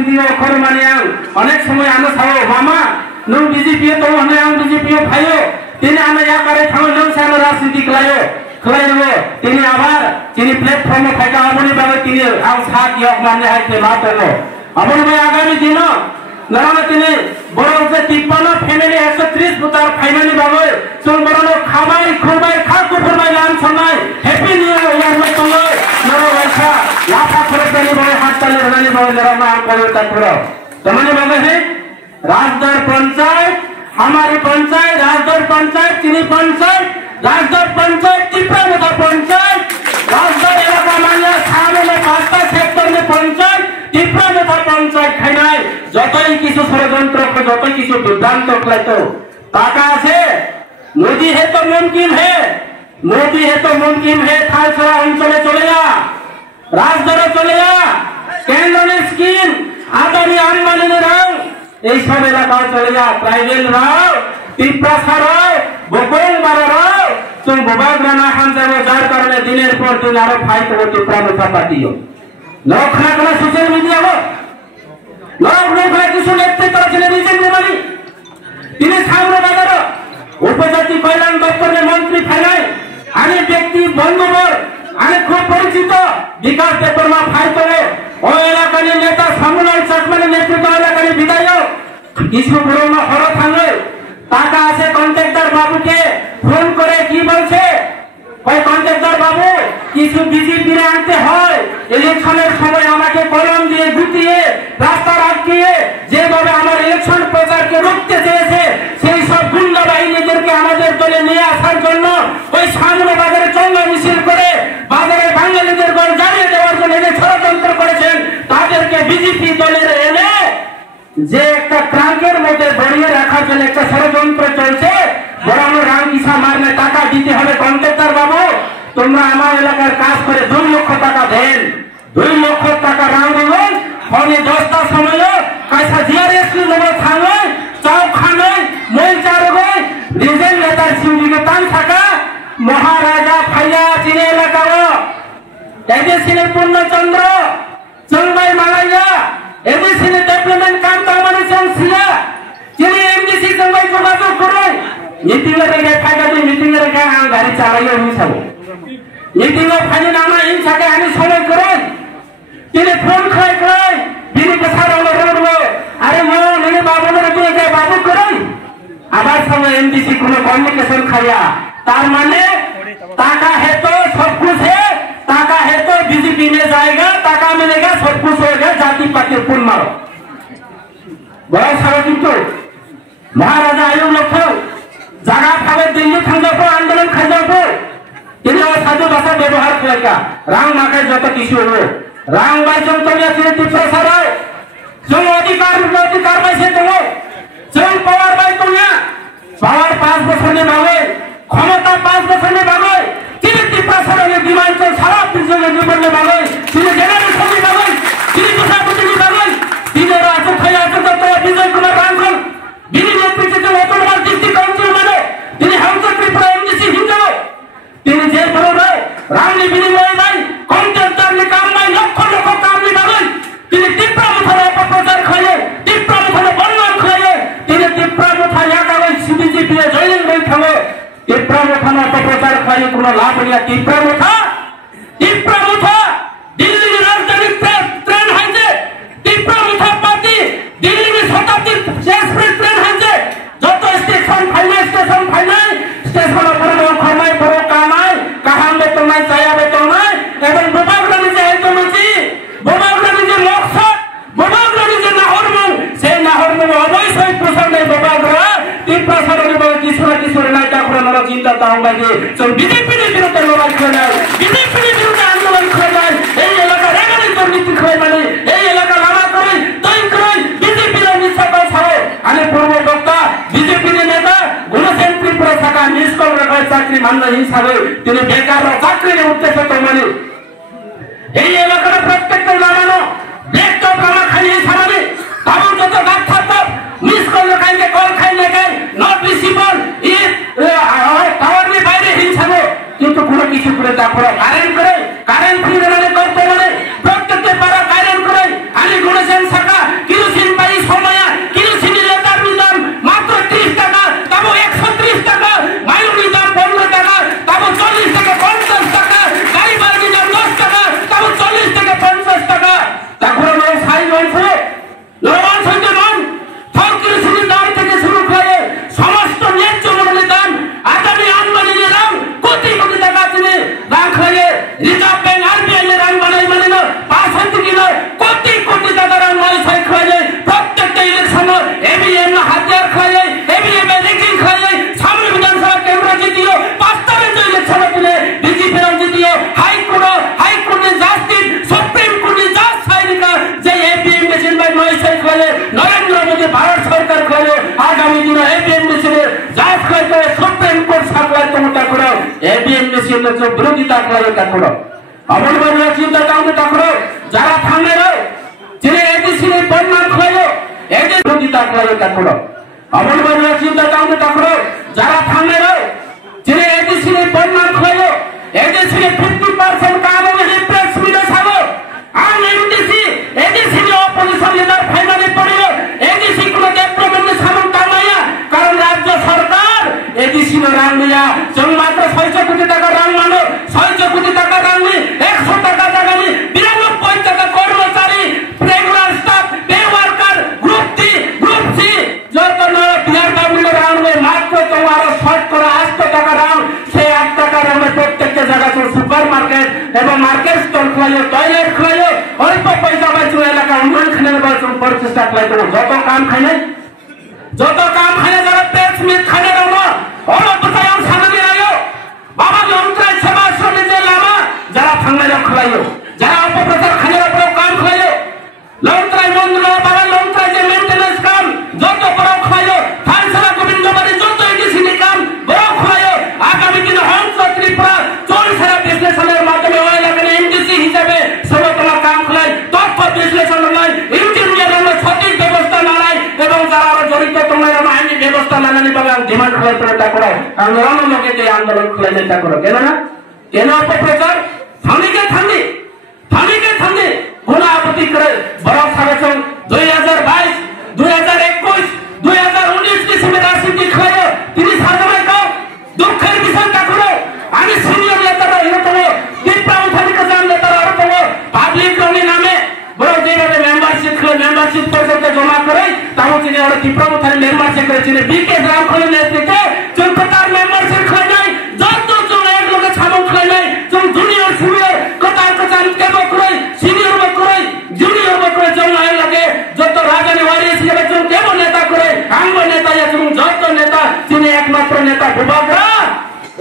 राजनीति खर माने आं अनेक समय आनो सावो मामा नों बीजेपी तो हने आं बीजेपी फायो तिने आनो या करे थाङो नों सानो राजनीति खलायो तिने आबार तिने प्लेटफर्म फायदा आबोनि बागै तिने आं साथ यक माने हाइते मातनो आबोनि बागै आगामी दिन नराना तिने बरं जे 53 फेमिली 130 बुतार फाइनानि बागै जों बरनो खाबाय खुरबाय खाकु फोरमाय लान सनाय हेपी निउ इयार मै तंगै नरो बायसा लाफा खरबनि बागै हाततालि होनानि बागै नराना आं कयो ताफुरो तमाने बागै है राजदर पंचायत हमारी पंचायत राजदर पंचायत तिनी पंचायत राजदर पंचायत टिप्रा मुदा पंचायत राजदर एलाका मानिया सामने में 5टा सेक्टर में पंचायत टिप्रा मुदा पंचायत खाइनाय যতই কিছু ষড়যন্ত্র যতই কিছু বিভ্রান্ত ক্লাইতো টাকা আছে মোদি হে তো মুমকিন হে থালছড়া অঞ্চলে চলে যা রাজদরে চলে যা কেন্দ্রের স্কিম আদানি আম্বানির রাও এই সব এলাকায় চলে যা ট্রাইবেল রাও টিপ্রাসা রাও বকলবাড়া রাও তুম ববাগরানা খান যাবো যার কারণে দিনের পর দিন আরো ফাইট হবো টিপ্রা মুথা পাতিও লক্ষণা কোনো সোশ্যাল মিডিয়া হো लोग किसी नेतृत्व रिजेंट তিনি সামনে বাজার উপজাতি কল্যাণ দপ্তরের মন্ত্রী ফাইনাই আমি ব্যক্তি বন্ধুবর আমি খুব পরিচিত বিকাশ দেববর্মা ফাইতরে ও এলাকার নেতা সামুলাই চাকমানের নেতৃত্ব এলাকার বিধায়ক কিছু পুরনো হর থাঙ্গে টাকা আছে কন্ট্রাক্টর বাবুকে ফোন করে কি বলছে ওই কন্ট্রাক্টর বাবু কিছু বিজেপি আনতে হয় ইলেকশনের সময় আমাকে কলম দিয়ে গুটিয়ে রাস্তা আটকিয়ে যেভাবে আমার ইলেকশন প্রচারকে রুখতে চেয়েছে সেই সব গুন্ডা বাহিনীদেরকে আমাদের দলে নিয়ে আসার জন্য ওই সামনে বাজারে চঙ্গা মিছিল করে বাজারে বাঙালিদের ঘর জ্বালিয়ে দেওয়ার জন্য যে ষড়যন্ত্র করেছেন তাদেরকে বিজেপি দলের এনে যে একটা ট্রাঙ্কের মধ্যে ভরিয়ে রাখার জন্য একটা ষড়যন্ত্র চলছে বরং রামকিসা মারনে টাকা দিতে হবে কন্ট্রাক্টর বাবু তোমরা আমার এলাকার কাজ করে 2 লক্ষ টাকা দেন 2 লক্ষ টাকা রাম দেবেন ফলে 10টা সময় কাইসা জিআরএস কি নম্বর থাঙ্গে চাও খানে মই চারগে রিজেন নেতার সিউডিকে টান থাকা মহারাজা ফাইয়া চিনে এলাকাও এজে সিনে পূর্ণচন্দ্র চলবাই মালাইয়া এজে সিনে ডেভেলপমেন্ট কাম তামানে সংসিয়া চিনে এমডিসি চলবাই যোগাযোগ করে মিটিং এর রেগে ফাইদা দি মিটিং এর রেগে আং গাড়ি চালাইও হিসাব মিটিং এর ফাইদা নামা হিসাকে আমি সময় করে তিনি ফোন খাই তিনি কথার অনুরোধ আরে মো নিনে বাবুদের দিয়ে বাবু করে আবার সময় এমডিসি কোনো কমিউনিকেশন খাইয়া তার মানে টাকা है तो सब कुछ है टाका है तो बीजेपी में जाएगा टाका मिलेगा सब कुछ होगा जाति पाति पूर्ण मारो बड़ा सारा কিন্তু মহারাজা আয়ুব লক্ষ জায়গা খাবে দিল্লি থাঙ্গাবো আন্দোলন খাইজাবো তিনি সাধু ভাষা ব্যবহার করেকা রাং মাকে যত কিছু হলো রাং বাইজন তুমি আছে টিপসা সারাও जो অধিকার পাইছে তুমি जो পাওয়ার পাই তুমি পাওয়ার 5 বছরে ভাবে ক্ষমতা 5 বছরে ভাবে তিনি টিপসা সারালে বিমানকে সারা পৃথিবীতে জীবনে ভাবে তিনি জেনারেল সভি ভাবে তিনি সভাপতি ভাবে তিনি রাজু খায়া তো বিজয় কুমার রাঙ্গল বিনি নেতৃত্বে অটোনমাস ডিস্ট্রিক্ট কাউন্সিল মানে তিনি হাউসা ত্রিপুরা এমডিসি হিন্দু তিনি যে বড় রামনি বিনিময় নাই কন্ট্রাক্টর নি কাম নাই লক্ষ লক্ষ কাম নি ভাবে তিনি ত্রিপুরা মুথার অপপ্রচার খায় ত্রিপুরা মুথার বর্ণন খায় তিনি ত্রিপুরা মুথা ইয়াকালে সিবিজেপি এ জয়েন হই খাবে ত্রিপুরা মুথার অপপ্রচার খায় কোনো লাভ নিয়া ত্রিপুরা মুথা দিল্লি রাজধানী ট্রেন হাইছে ত্রিপুরা মুথা পার্টি দিল্লি শতাব্দী এক্সপ্রেস ট্রেন হাইছে যত স্টেশন ফাইনাল স্টেশন উপরে খমাই বড় কামাই কাহামে তোমায় চাইবে তোমায় এবং বোমাগুলো যে হেতমজি বোমাগুলো যে লক্ষ্য বোমাগুলো যে নাহরমুল সেই নাহরমুল অবশ্যই প্রশাসনের বোমাগুলো ত্রিপুরা সরকারের বলে কিছু না তারপরে নরা চিন্তা তাও লাগে তো বিজেপির বিরুদ্ধে লড়াই করে বিজেপির বিরুদ্ধে আন্দোলন করে এই এলাকা রেগালি দুর্নীতি করে মানে এই এলাকা লামা করে তৈরি করে বিজেপির নিঃসন্দেহ ছাড়ে আমি পূর্ব বক্তা বিজেপির নেতা গুণসেন ত্রিপুরা থাকা নিষ্কল রেখায় চাকরি মান্য হিসাবে তিনি বেকার চাকরির উদ্দেশ্যে তো মানে এই এলাকার প্রত্যেকটা লাগানো ব্যাকটপ লামা খাইয়ে সামানে তাবর যত গাছ থাকত নিষ্কল রেখায় কল খাই লেখায় নট রিসিভার টাওয়ার নিয়ে বাইরে হিসাবে কিন্তু কোনো কিছু করে তারপরে কারেন্ট ফ্রি মানে করতে মানে প্রত্যেকটা পাড়া কারেন্ট করে আমি গুণসেন শাখা এডিসি বিরোধিতা খাইও তাকড়ো অমন বাবু চিন্তা তাহলে তাকড়ো যারা থামে রো যিনি এডিসি নে বন্যান খাইও এডি বিরোধিতা খাইও তাকড়ো অমন বাবু চিন্তা তাহলে তাকড়ো যারা থামে রো যিনি এডিসি নে বন্যান খাইও এডিসি নে 50% কাম হে প্রেস মিলে সাবো আর এডিসি নে অপোজিশন লিডার ফাইনালি পড়িও এডিসি কোন ডেভেলপমেন্ট সামন কামায়া কারণ রাজ্য সরকার এডিসি নে রাং লিয়া মাত্র 600 কোটি টাকা রাং মানো 600 কোটি টাকা রাং নি 100 টাকা টাকা নি 92 টাকা কর্মচারী regular staff pay worker group D group C যত না বিহার বাবুলে রাং মে মাত্র তোমার শর্ট করে 800 টাকা রাং সে 8 টাকা রাং প্রত্যেকটা জায়গা তো সুপারমার্কেট এবং মার্কেট স্টোর খুলাইও টয়লেট খুলাইও অল্প পয়সা বাঁচো এলাকা উন্নয়ন খানের বাঁচো প্রচেষ্টা খুলাইতো যত কাম খাইলে যারা পেট মিট খানে রমা অবতায়ন সামনে আয়ো বাবা লন্ত্রায় সেবা শ্রমে যে লামা যারা থাঙ্গাই খুলাইও যারা অপপ্রচার খানের উপর কাম খুলাইও লন্ত্রায় মন্দির বাবা লন্ত্রায় যে মেইনটেনেন্স কাম যত বড় খুলাইও থানসালা গোবিন্দবাড়ি যত এডিসি কাম বড় খুলাইও আগামী দিনে হংস ত্রিপুরা চৌরিশারা বিশ্লেষণের মাধ্যমে ওই এলাকায় এমডিসি হিসেবে সর্বতলা কাম খুলাই তথ্য বিশ্লেষণ নয় ইঞ্জিনিয়ার সঠিক ব্যবস্থা না নাই এবং যারা জড়িত তোমার আইনি ব্যবস্থা না নানি বাবা ডিমান্ড খুলাই প্রয়োগ করো আন্দোলন লোকে যে আন্দোলন খুলাই চেষ্টা করো কেন না কেন অপপ্রচার থামিকে থামি কোন আপত্তি করে বড় সাবেসন 2022 2021 2019 की समय राजनीति खायो তিনি সাধারণ কাও দুঃখের বিষয় তা করো আমি সিনিয়র নেতারা এরকম টিপা উঠানি কাছে নেতারা এরকম পাবলিক রঙে নামে বড় যেভাবে মেম্বারশিপ পর্যন্ত জমা করে তাও তিনি আর টিপা উঠানি মেম্বারশিপ করেছেন বিকে গ্রাম খোলে নেতৃত্বে চলকাতার মেম্বারশিপ খাই নাই যত জন এক লোকে ছামন খাই নাই জন জুনিয়র সিনিয়র কতার কতার কেব করে সিনিয়র করে জুনিয়র করে জন আয় লাগে যত রাজনী ওয়ারিস হিসেবে জন কেব নেতা করে আঙ্গ নেতা এবং যত নেতা তিনি একমাত্র নেতা ভূভাগরা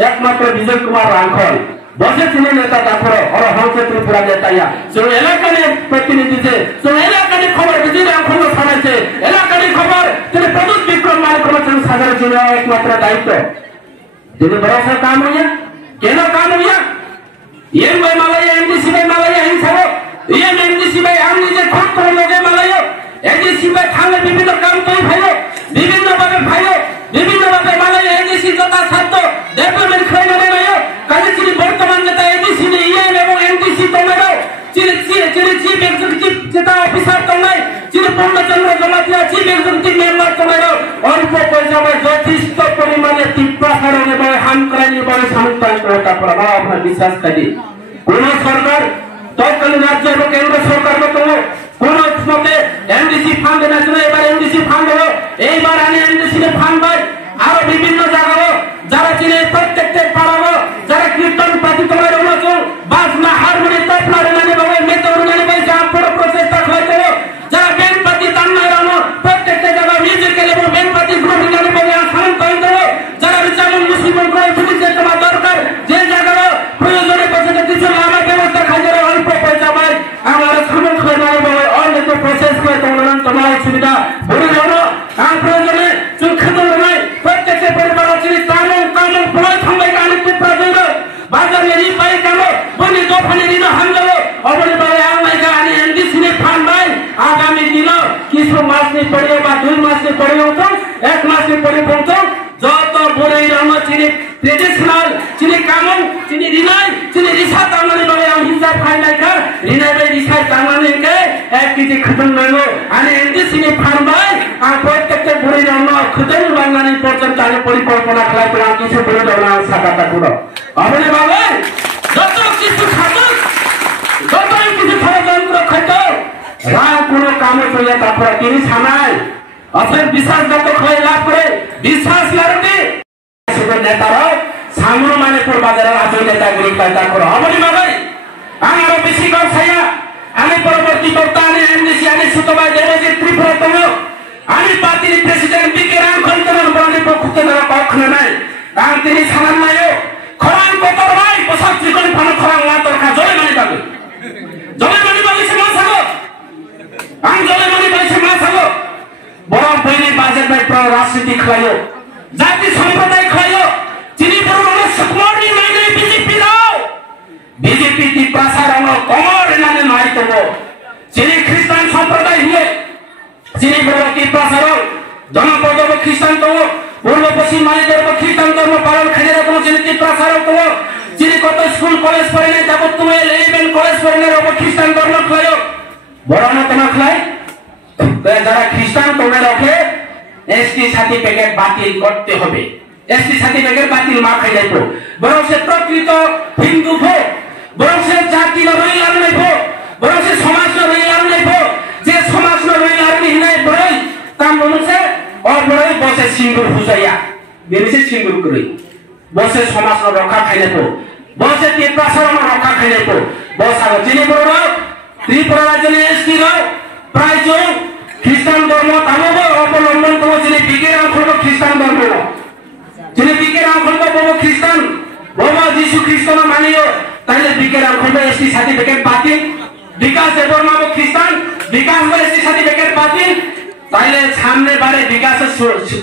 একমাত্র বিজয় কুমার রাঙ্খল বসে তিনি নেতা তারপর और हंस त्रिपुरा नेता या जो इलाका ने प्रतिनिधि से जो इलाका ने खबर विजय रांखल थाना से इलाका ने खबर तेरे प्रदूत विक्रम मालक्रम सागर जिला एकमात्र दायित्व जिने भरोसा काम हुआ केनो काम हुआ ये मालय एमडीसी मालय हिंसा ये एमडीसी हम निजे खुद को लोगे मालय एमडीसी थाने विभिन्न काम कई भाइयो विभिन्न भाবে मालय एमडीसी जता ছাত্র ডেভেলপমেন্ট খাইলে নাইও কাজে চিনি বর্তমান যেটা এডিসি নে ইএম এবং এমডিসি তোমরাও চিনি চিফ এক্সিকিউটিভ যেটা অফিসার তোমরাই চিনি পূর্ণচন্দ্র জমাতিয়া চিফ এক্সিকিউটিভ মেম্বার তোমরাও অল্প পয়সায় যথেষ্ট পরিমাণে তীব্র কারণে বড় হাম করাইনি বড় সমর্থন করতে পারবা আপনার বিশ্বাস করি কোন সরকার তৎকালীন রাজ্য এবং কেন্দ্র সরকার মতো কোন মতে এমডিসি ফান্ড ন্যাশনাল এবার এমডিসি ফান্ড হলো এইবার আমি এমডিসি ফান্ড পাই আরো বিভিন্ন জায়গায় যারা চিনে প্রত্যেকটা পাড়াবো যারা কীর্তন পাতি তোমার বাস না হারমোনি তপলা রেনানি বাবা মেতো রেনানি বাই যা বড় প্রচেষ্টা হয়েছে যারা বেন পাতি তান্না রানো প্রত্যেকটা জায়গা মিউজিক্যাল এবং বেন পাতি গ্রুপ রেনানি বাবা সামন কই দেবো যারা যেমন মুসলিম করে পুলিশে তোমার দরকার যে জায়গায় প্রয়োজনে বসে কিছু আমার ব্যবস্থা খাইতে অল্প পয়সা পাই আমার সামন কই দেবো বাবা অনেক প্রসেস করে তোমার সুবিধা বড় বড় আর প্রয়োজনে চোখে তো নাই প্রত্যেকটা পরিবার আছে কামন পুরো থামাই কানে প্রয়োজন বাজার নেই পাই কামো বনি দোকানে দিন হামলো অবলে বারে আমাই গানি এমডিসি নে ফান্ড ভাই আগামী দিন কিছু মাস নে পড়ে বা 2 মাস নে পড়ে হতো 1 মাস নে পড়ে পড়তো যত বড় রঙ চিনি ট্রেডিশনাল চিনি কামন চিনি রিনাই চিনি রিসা তামনি বারে আম হিসাব খাই নাই কা রিনাই বাই রিসা তামনি কে এক কেজি খতম হলো আনে এমডিসি নে ফান্ড ভাই আর প্রত্যেকটা বড় রঙ খতম বাংলানি পর্যন্ত আমি পরিকল্পনা খাই করে কিছু বড় রঙ সাকাতা পুরো অবলে বাবা যত কিছু খাতো যত কিছু ষড়যন্ত্র খাতো রাম কোন কামে চলে তারপর তিনি সামাই অসেন বিশ্বাসগত হয়ে লাভ করে বিশ্বাস লাগবে সেটা নেতারা সামনে মানেপুর বাজারের আজই নেতাগুলি কায়দা করো অবলে বাবা আমার বেশি গছায়া আমি পরবর্তী বক্তা আমি এমডিসি আমি সুতবাই দেবজিৎ ত্রিপুরা তম আমি পার্টির প্রেসিডেন্ট বিকে রামখল বরণের পক্ষ থেকে কখনো নাই কারণ তিনি সামান নায়ক খরাং কতর ভাই পোশাক জীবন ফানো খরাং মাতর খা জলে মানি পাবে সে মাছ হলো আমি জলে মানি পাবে সে মাছ হলো বড় বইনে বাজেট ভাই রাজনীতি খাইও জাতি সম্প্রদায় খাইও চিনি বড় সুকুমারী মাইনে বিজেপি যিনি বড় তীর্থাসারক জনপদ খ্রিস্টান তো পূর্ব পশ্চিম মালিকের খ্রিস্টান ধর্ম পালন খেলে রাখবো যিনি তীর্থাসারক তো যিনি কত স্কুল কলেজ পড়েন যাবত 11 কলেজ পড়েন খ্রিস্টান ধর্ম খায় বড় না তোমার খায় যারা খ্রিস্টান তোমরা রাখে এসটি সার্টিফিকেট বাতিল করতে হবে এসটি সার্টিফিকেট বাতিল মা খাই যাইব বরং সে প্রকৃত হিন্দু ভোট বরং সে জাতি রইল আর নাই ভোট বরং সে সমাজ রইল আর নাই ভোট যে সমাজ রইল আর নাই বড়ই তার মনুষে অবড়ই বসে সিঙ্গুর হুজাইয়া বেরিছে সিঙ্গুর করে বসে সমাজ রক্ষা খাই যাইব বসে তীর্থাসরণ রক্ষা খাই যাইব বস আর যিনি বড় ত্রিপুরা রাজ্যে এসটি প্রায় জন খ্রিস্টান ধর্ম তামব অবলম্বন করবো যিনি বিকের আঙ্কল খ্রিস্টান ধর্ম যিনি বিকের আঙ্কল বড় খ্রিস্টান বাবা যিশু খ্রিস্টান মানিও তাহলে বিকের আঙ্কল এসটি সার্টিফিকেট বাতিল বিকাশ দেবর্মা খ্রিস্টান বিকাশ এসটি সার্টিফিকেট বাতিল তাহলে সামনে বারে বিকাশের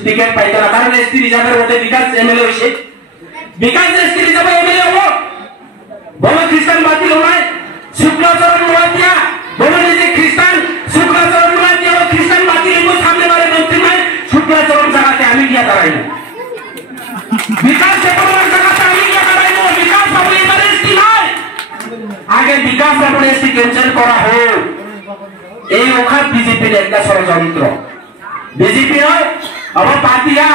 টিকিট পাইতো না কারণ এসটি রিজার্ভের মধ্যে বিকাশ এমএলএ হয়েছে বিকাশ এসটি রিজার্ভে এমএলএ হবো বড় খ্রিস্টান বাতিল হয় শুক্লাচরণ মোলাতিয়া বড় নিজে খ্রিস্টান শুক্লাচরণ মোলাতিয়া খ্রিস্টান বাতিল হবো সামনে বারে মন্ত্রী নয় শুক্লাচরণ জায়গাতে আমি গিয়া দাঁড়াইব বিকাশ দেবর্মার জায়গাতে আমি গিয়া দাঁড়াইব বিকাশ বাবু এবারে এসটি নয় আগে বিকাশ বাবু এসটি ক্যান্সেল করা হোক এই ওখান বিজেপির একটা ষড়যন্ত্র বিজেপির আবার পাতিয়া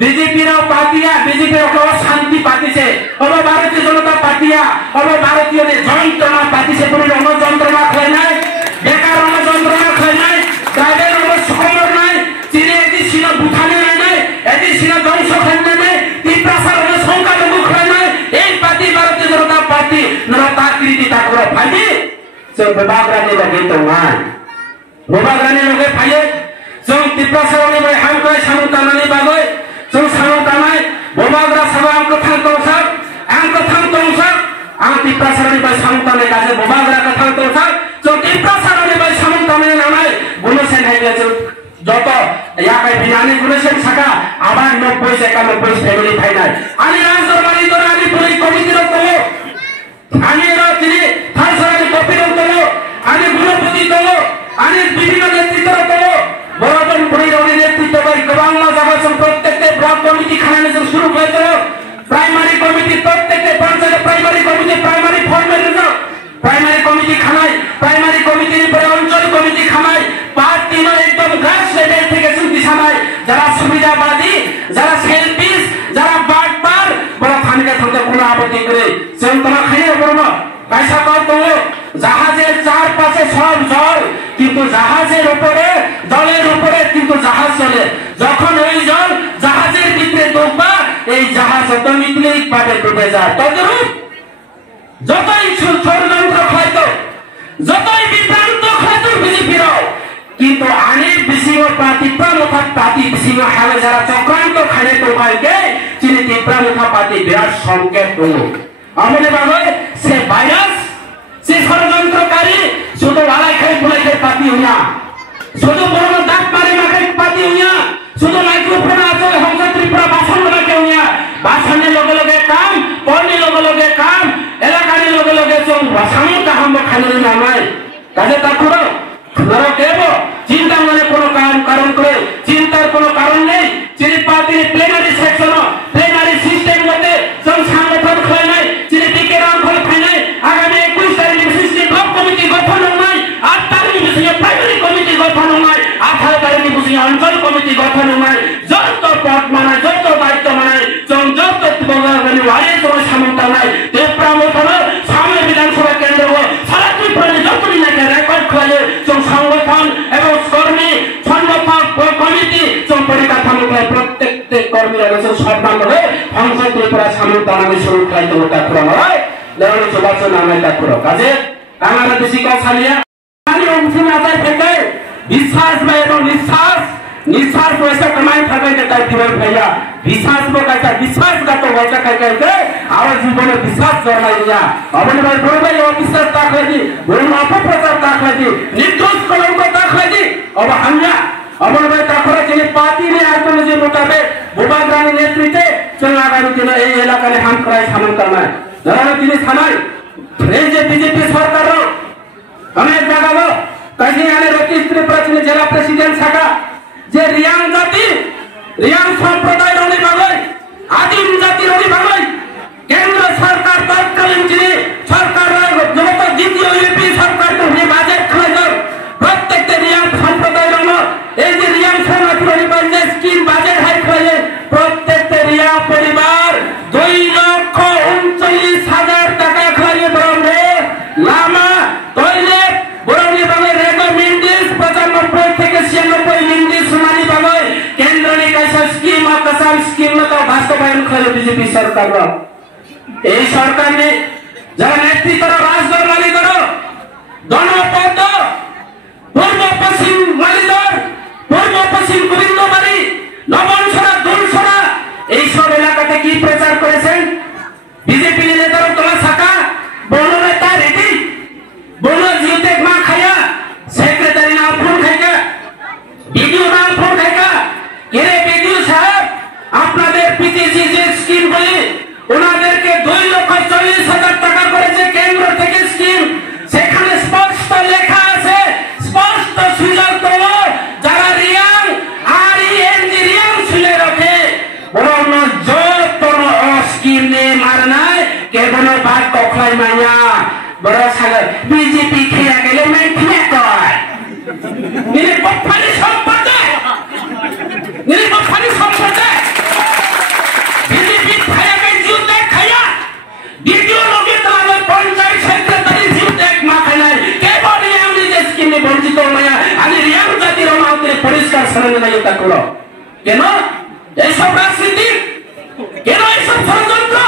বিজেপির পাতিয়া বিজেপির শান্তি পাতিছে আবার ভারতীয় জনতা পাতিয়া আবার ভারতীয় যন্ত্রণা পাতিছে কোনো যন্ত্রণা খায় নাই বেকার যন্ত্রণা খায় নাই তাদের সমর নাই চীনে এটি ছিল ভুটানে নাই এটি ছিল ধ্বংস খায় নাই তীব্রাসার সংখ্যালঘু খায় নাই এই পার্টি ভারতীয় জনতা পার্টি নরতাকৃতি তাকর ফাইদি সে বাবাগ্রানি লগে তো নাই বাবাগ্রানি লগে ফাইয়ে जों তীব্রাসারনি বাই হামকাই সামুতানানি বাগৈ जों सामतानाय बाबाग्रा साबा आंखौ थांतोंसाक आं তীব্রাসারনি बाय सामतानाय गाजे बाबाग्रा का थांतोंसाक जों তীব্রাসারনি बाय सामतानाय नानाय गुणसेन हाइगे जों যত ইয়াকাই বিনানি গুণেছেন শাখা আবার 90 থেকে 91 ফ্যামিলি ফাইনাল আমি রাজদরবারি ধরে আমি পুরো কমিটির তো আমি এরা তিনি থারসারি কপির তো আমি গুণপতি তো আমি বিভিন্ন নেতৃত্ব তো বরাবর পুরো নেতৃত্ব করে গবাংলা জায়গা প্রত্যেকটা ব্লক কমিটি খানানে শুরু হয়েছিল প্রাইমারি কমিটি প্রত্যেকটা panchayat primary committee primary format primary committee খানায় প্রাইমারি কমিটির পরে অঞ্চল কমিটি খানায় পার্টি একদম গ্রাস লেভেল থেকে শুনতে সামায় যারা সুবিধাবাদী যারা সেলফিশ যারা বাটপার বড় খানকে থাকতে কোনো আপত্তি করে সেন্তনা খাইয়ে বলব পয়সা কর তো জাহাজের চারপাশে সব জল কিন্তু জাহাজের উপরে জলের উপরে কিন্তু জাহাজ চলে যখন ওই জল জাহাজের ভিতরে ডুববা এই জাহাজ অটোমেটিক ভাবে ডুবে যায় তদ্রূপ যতই ষড়যন্ত্র হয়তো যতই বিভ্রান্ত হয়তো বিজেপিরাও কিন্তু আনির বিসিং প্রাতিপ্রা মুখা পাতি বিসিং হালে যারা চক্রান্ত খানে তোকাইকে চিনি তীব্রা মুখা পাতি বিরাট সংকেত দো আমাদের বাবা সে ভাইরাস সে ষড়যন্ত্রকারী শুধু লালাই খাই ফুলাই খাই পাতি হুইয়া শুধু বড় দাঁত মারে মাখাই পাতি হুইয়া শুধু মাইক্রোফোন আছে হংস ত্রিপুরা ভাষণ লাগে হুইয়া ভাষণের লগে লগে কাম পড়নি লগে লগে কাম এলাকার লগে লগে চল ভাষণের কাম খালি নামাই কাজে তা করো ধরো দেব চিন্তা মানে কোনো কারণ করে চিন্তার কোনো কারণ নেই যিনি পার্টির প্লেনারি সেকশন প্লেনারি সিস্টেম মধ্যে সব সংগঠন হয় নাই যিনি বিকের অঙ্কল খায় নাই আগামী 21 তারিখে সৃষ্টি ব্লক কমিটি গঠন নাই 8 তারিখে বিষয়ে প্রাইমারি কমিটি গঠন নাই 18 তারিখে বিষয়ে অঞ্চল কমিটি গঠন নাই যত পদ মানায় যত দায়িত্ব মানায় যত বগাগানি ওয়ারে তোমার সামন্ত নাই দেবপ্রামতন সামনে বিধানসভা কেন্দ্র সারা ত্রিপুরা যতদিন আগে রেকর্ড খোলে সংগঠন এবং কর্মী সংগঠন কমিটি পরিকাঠামো প্রত্যেকটা কর্মীরা সম্মান করে হংস ত্রিপুরা সামন্ত নামে শুরু খাইতে ঠাকুর নয় লেওয়ানি সুভাষ নামে ঠাকুর কাজে আমার বেশি কথা নিয়ে আমি অংশ মাথায় থেকে বিশ্বাস এবং निस्सार पैसा कमाई थके के टाइप दिवर भैया विश्वास को कैसा विश्वास का तो वैसा कह के आवाज जीवन में विश्वास करना दिया अपन भाई बोल भाई वो विश्वास ताक लगी बोल मापो प्रचार ताक लगी निर्दोष कलम को ताक लगी अब हमया अपन भाई ताकरा जिने पार्टी ने आतो मुझे मुताबिक बुबाग्रानी नेतृत्व चलना गाड़ी के ए इलाका ने हम कराई शामिल करना है जरा जिने थानाई रेजे बीजेपी सरकार रो हमें जगह लो कहीं आने रोटी त्रिपुरा जिला प्रेसिडेंट যে রিয়াং জাতি রিয়াং সম্প্রদায়ের অনেক ভাবে আদিম জাতির অনেক ভাবে কেন্দ্র সরকার তৎকালীন যিনি সরকার যত দ্বিতীয় ইউপি সরকার বাজেট খাইল প্রত্যেকটা রিয়াং সম্প্রদায়ের এই যে রিয়াং সমাজের যে স্কিম বাজেট হাই খাইলে প্রত্যেকটা রিয়া পরিবার 2,39,000 টাকা খাইয়ে বরংরে লামা টয়লেট বরংরে বাংলা রেগো মিন্দিস 95 থেকে 96 মিন্দিস সোনালী বাংলা কেন্দ্র নিকাশা স্কিম আকাশাল স্কিম তো বাস্তবায়ন করে বিজেপি সরকার এই সরকার নে যারা নেতৃত্ব রাজদর মালিকর জনপদ পূর্ব পশ্চিম মালিদর পূর্ব পশ্চিম গোবিন্দবাড়ি নবনছড়া দুলছড়া এইসব এলাকাতে কি প্রচার করেছেন বিজেপি নেতারা তোমার শাখা বড় নেতা রেডি বড় জিওতে মা খায়া সেক্রেটারি নাম ফোন খাইকা ভিডিও নাম ফোন খাইকা এরে ভিডিও সাহেব আপনাদের পিটিসি যে স্কিম বলে ওনাদেরকে 2,40,000 টাকা করেছে কেন্দ্র থেকে স্কিম সেখানে স্পষ্ট লেখা আছে স্পষ্ট সুযোগ দেবো যারা রিয়াং আর ইএনজি রিয়াং শুনে রাখে বরং যত স্কিম নিয়ে মার নাই কেবল বাদ কখলাই মাইয়া বড় সাগর বিজেপি খেয়া গেলে মেন খেয়া কয় নিরপেক্ষানি সম্প্রদায় বিজেপি খায়া গে জিউ দেখ খায়া দ্বিতীয় লোকে তোমাদের পঞ্চায়েত সেক্রেটারি জিউ দেখ মা খায় কেবল রিয়াং যে স্কিমে বঞ্চিত মায়া আমি রিয়াং জাতির মাউতে পরিষ্কার সরলে নাই তা করো কেন এইসব রাজনীতি কেন এইসব ষড়যন্ত্র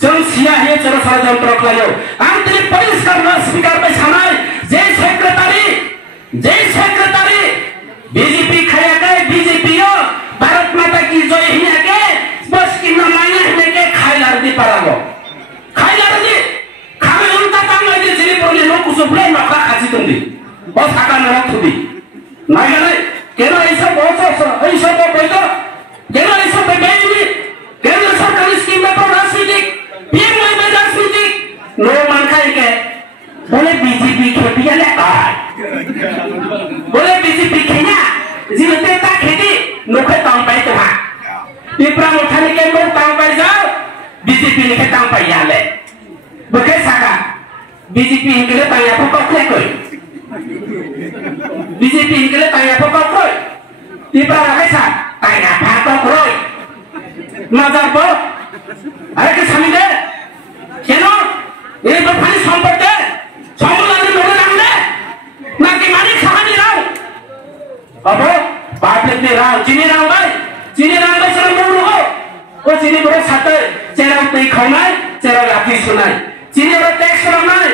যেমন সিয়া হয়ে চলো ষড়যন্ত্র খাইও আন্তরিক পরিষ্কার স্পিকার পে ছানায় যে সেক্রেটারি बीजेपी खाया गए बीजेपी भारत माता की जय हिया के बस की नमाइया हिने के खाइलार दी पारागो खाइलार दी खामे उनका काम लगे जिले बोले लोग उसुबले नखा खाची तुंदी बस आका न रखुदी নাই নাই কেন এইসব এইসব বইতো কেন এইসব বেইনি কেন সরকারি স্কিম में तो राजनीतिक पीएम में राजनीतिक नो मान खाई के बोले बीजेपी खेतिया ले बोले बीजेपी खेना जीते ता खेती नोखे ताम पाई तो हां पिपरा उठाने के लोग ताम पाई जाओ बीजेपी लिखे ताम पाई आले बके साका बीजेपी इनके ताया को कोखले कोई बीजेपी इनके ताया को कोखले पिपरा रखे सा ताया भातो कोई मजा बो अरे के समिदे केनो ये तो खाली संपत्ति समूलानी लोगे रांगले ना कि मालिक खानी राव अब पापलेट ने राव चीनी राव भाई सर मोर हो वो चीनी बड़े साथे चेरा पे खानाय चेरा लाठी सुनाय चीनी बड़े टैक्स रावनाय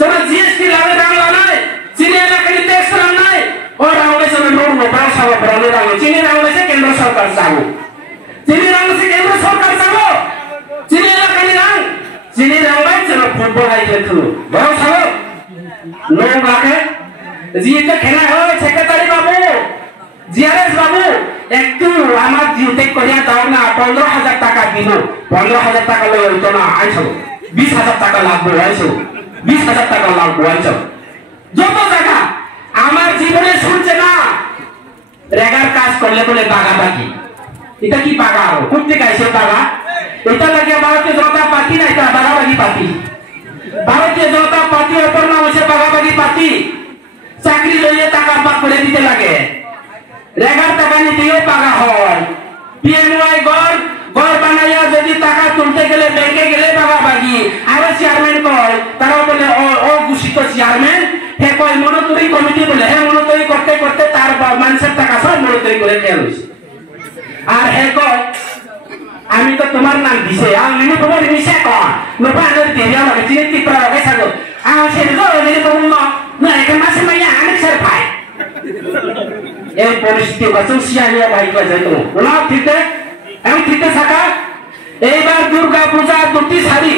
चलो जीएसटी लावे राव लानाय चीनी इलाके टैक्स रावनाय और रावले सर मोर नो बड़ा सावा बराने राव चीनी रावले से केंद्र सरकार सागो चीनी रावले से केंद्र सरकार सागो चीनी इलाके राव चीनी राव भाई चलो फुटबॉल आई खेलतो बड़ा सावा नो लाके जीते खेला हो सेक्रेटारी बाबू জিআরএস বাবু একটু আমার জিওতে করিয়া দাও না 15,000 টাকা দিন 15,000 টাকা লই হইতো না আইছো 20,000 টাকা লাগবে আইছো 20,000 টাকা লাগবে আইছো যত টাকা আমার জীবনে শুনছে না রেগার কাজ করলে বলে বাগা বাকি এটা কি বাগা আর কোথা কাইছে বাগা এটা লাগে ভারতীয় জনতা পার্টি না এটা বাগাবাগি পার্টি ভারতীয় জনতা পার্টি উপর নাম হচ্ছে বাগাবাগি পার্টি চাকরি লইয়ে টাকা বাক করে দিতে লাগে রেগার টাকা নিতেও পাগা হয় পিএমওয়াই গড় বানাইয়া যদি টাকা তুলতে গেলে ব্যাংকে গেলে পাগা বাগি আর চেয়ারম্যান কয় তারা বলে অঘোষিত চেয়ারম্যান হে কয় মনোতরি কমিটি বলে হে মনোতরি করতে করতে তার মানুষের টাকা সব মনোতরি করে খেয়ে হয়েছে আর হে কয় আমি তো তোমার নাম দিছে আমি তোমার মিশে কয় নোপা আনের দেরিয়া লাগে চিনি কি করা লাগে সাগো সেটা তো না এখানে মাসে মাইয়া অনেক স্যার পায় এই পরিস্থিতি বাঁচিয়ে নিয়ে ভাই বাজাই তো না ঠিক এমন ঠিক থাকা এইবার দুর্গা পূজা দুটি শাড়ি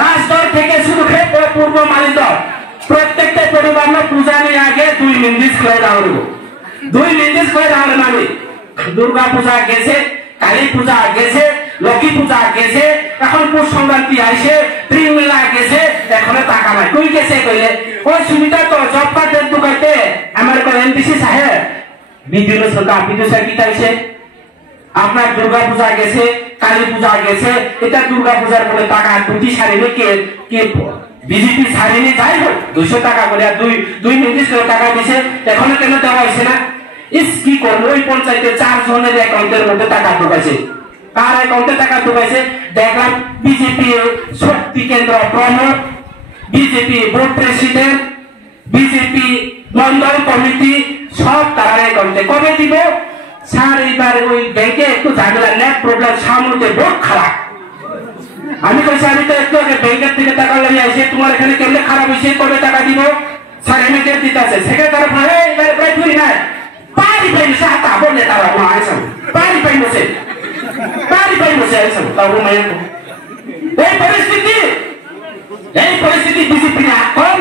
রাজদর থেকে শুরু করে পূর্ব মালিদর প্রত্যেকটা পরিবার পূজা নিয়ে আগে 2 মিনিট করে দাও 2 মিনিট করে দাও মানে দুর্গা পূজা গেছে কালী পূজা গেছে লক্ষ্মী পূজা গেছে এখন পৌষ সংক্রান্তি আইছে প্রিয় মেলা গেছে এখন টাকা নাই কই গেছে কইলে ওই সুবিধা তো জব কার্ডের দোকানে আমার কো এমপিসি সাহেব বিভিন্ন সরকার বিদেশে কি চাইছে আপনার দুর্গা পূজা গেছে কালী পূজা গেছে এটা দুর্গা পূজার বলে টাকা দুটি সারিনি কে বিজেপি সারিনি যাই হোক 200 টাকা করে আর দুই নির্দিষ্ট করে টাকা দিছে এখনো কেন দেওয়া হয়েছে না ইস কি করবো ওই পঞ্চায়েতে 4 জনের অ্যাকাউন্টের মধ্যে টাকা ঢুকাইছে কার অ্যাকাউন্টে টাকা ঢুকাইছে দেখলাম বিজেপি শক্তি কেন্দ্র প্রমুখ BJP board president BJP Mondal committee সব তার অ্যাকাউন্টে কবে দিব স্যার এইবার ওই ব্যাংকে একটু ঝামেলা নেট প্রবলেম সামনে বহুত খারাপ আমি কইছি আমি তো একটু আগে ব্যাংকের থেকে টাকা লাগিয়ে আসি তোমার এখানে কেমনে খারাপ হয়েছে কবে টাকা দিব স্যার এমএকে দিতে আছে সেক্রেটারি ভাই এইবার প্রায় তুই না পারি পাইছে হাতা বলে তারা মা আইসা পারি পাইছে আইসা তাও মায়ের এই পরিস্থিতি বিজেপি এখন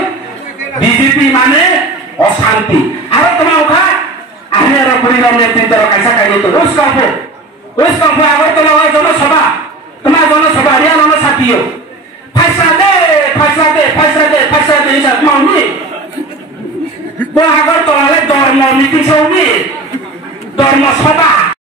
বিজেপি মানে অশান্তি আর তোমার ওখা আহমের পরিবার নেতৃত্বের কাছা কাজে তো রোজ কাপ আগরতলা জনসভা তোমার জনসভা রিয়া জনসাথীও ফাইসলা দে হিসাব মাউনি আগরতলা ধর্ম নীতি সৌনি ধর্ম সভা